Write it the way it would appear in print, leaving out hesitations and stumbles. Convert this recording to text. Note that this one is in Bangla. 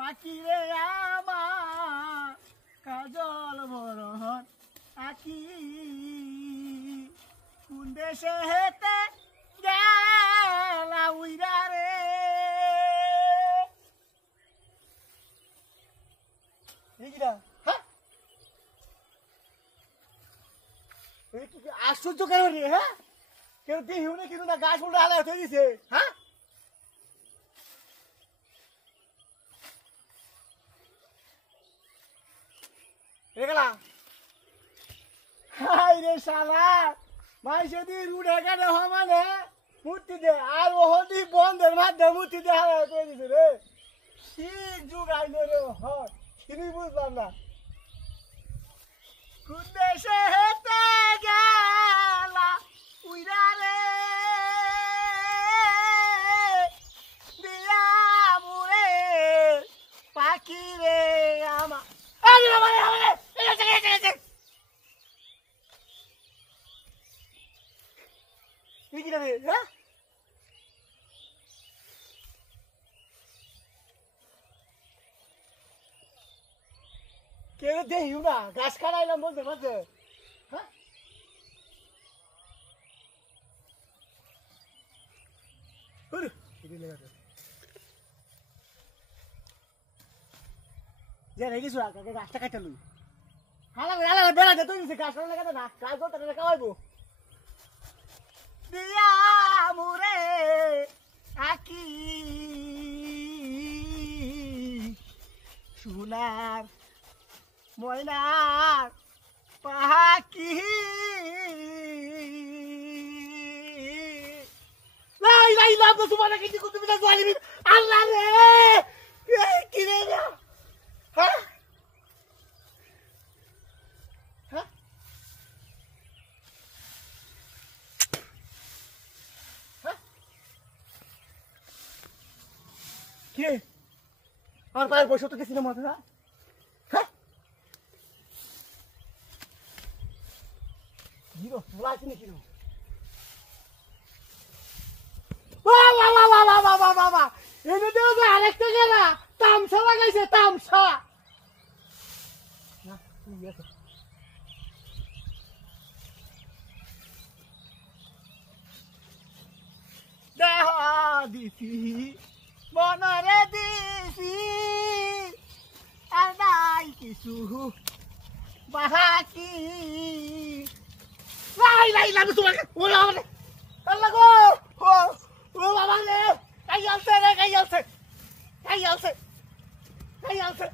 পাখি রে আমার কাজল বরহন আকি কোন দেশে হেতে গেলা উইরা রে এইটা হ্যাঁ এই কি আশ্চর্য কেন রে হ্যাঁ কেউ দেখিও না কিন্তু না গাছ উল্টা হালা হয়ে দিছে হ্যাঁ এগুলা হাই রে শালা ভাই যদি রুড এখানে মানে মূর্তি দে আর ওহদি বন্ধের মাধ্যমে মূর্তি দে হারা করে দিছে রে কি যুগ আইলো রে হয় তুমি বুঝলাম না কোন দেশে হেতে গেলা উইরা রে দিয়া মুরে পাখি রে আমা আরে বাবা রে কি রে হ্যাঁ কে দেখিও না গাছ কাটাইলাম বলতে মাঝে হ্যাঁ রেগেছো গাছটা কাটা লুই হালা বেড়াতে তুই গাছ কাটা না গাছ করতে খাওয়াইবো দিয়া মুরে আকি সোনার ময়নার পাখি লাই লাই লাভ তো তোমার কিছু তুমি না জানিবি আল্লাহ রে কি রে হ্যাঁ হ্যাঁ কি আর পায়ের বসে তো দেখছি না মাথা হ্যাঁ হিরো তোলা আছে নাকি বাবা এনে দেও যে আরেকটা গেলা তামসা লাগাইছে তামসা না তুই এসে দেখা দিছি মনরে দিছি আর নাই কিছু বাকি লাই লাই লাগু তোমাকে ও বাবা আল্লাহ গো ও বাবা রে কাই আলছে রে কাই আলছে কাই আলছে কাই আলছে